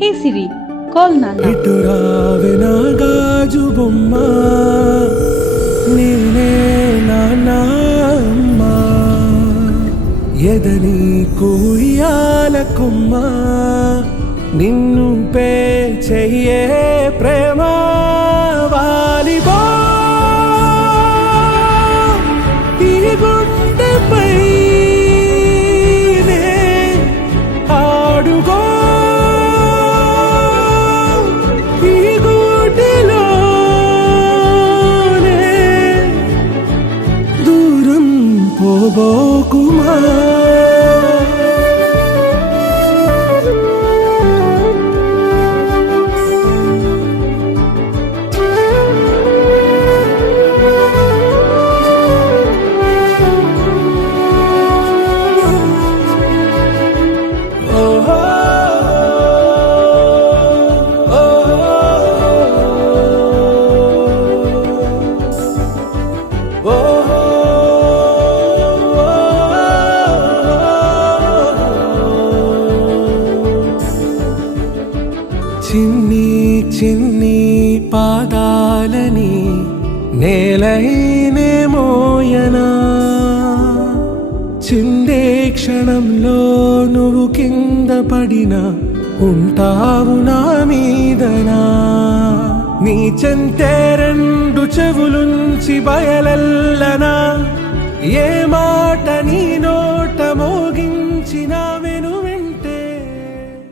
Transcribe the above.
హే సిరి, call నాన్న. ఇటురావే నా గాజు బొమ్మ, నేనే నాన్న అమ్మ, ఎదని కూయాల కొమ్మ, నిన్ను పే చెయ్యే ప్రేమ వాలిబో ఈ గుండెపై ఆడుగో ఈ గుడిలోనే దూరం పోబోకుమా. చిన్ని చిన్ని పాదాలని నేలైనే మోయనా, చిందే క్షణంలో నువ్వు కింద పడినా ఉంటావు నా మీదనా. నీ చెంతే రెండు చెవులుంచి బయలెల్లనా, ఏ మాట నీ నోట మో